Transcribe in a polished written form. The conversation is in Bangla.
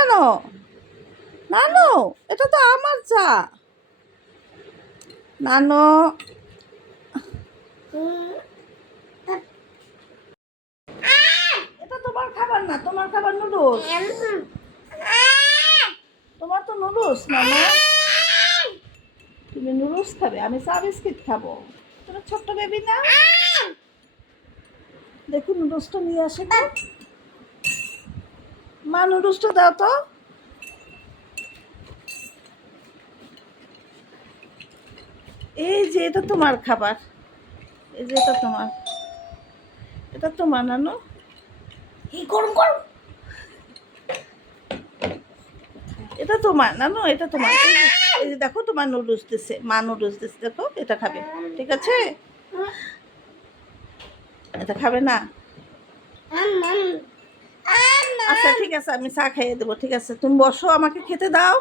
নানো, নানো, এটা তো আমার চা। নানো, এটা তোমার খাবার না, তোমার খাবার নুডলস। তোমার তো নুডলস নানো, তুমি নুডলস খাবে, আমি চা বিস্কিট খাবো। তোমার ছোট্ট বেবি না, দেখুন নুডলসটা নিয়ে আসে তো। মা নুডলসটা দাও তো। এই যে এটা তোমার খাবার, এই যে এটা তোমার, এটা তোমার নানু। গরম গরম, এটা তোমার নানু, এটা তোমার। এই যে দেখো তোমার নুডলস দিচ্ছে, মা নুডলস দিচ্ছে, দেখো এটা খাবে, ঠিক আছে? এটা খাবে না? আচ্ছা ঠিক আছে, আমি চা খাইয়ে দেবো, ঠিক আছে? তুমি বসো, আমাকে খেতে দাও।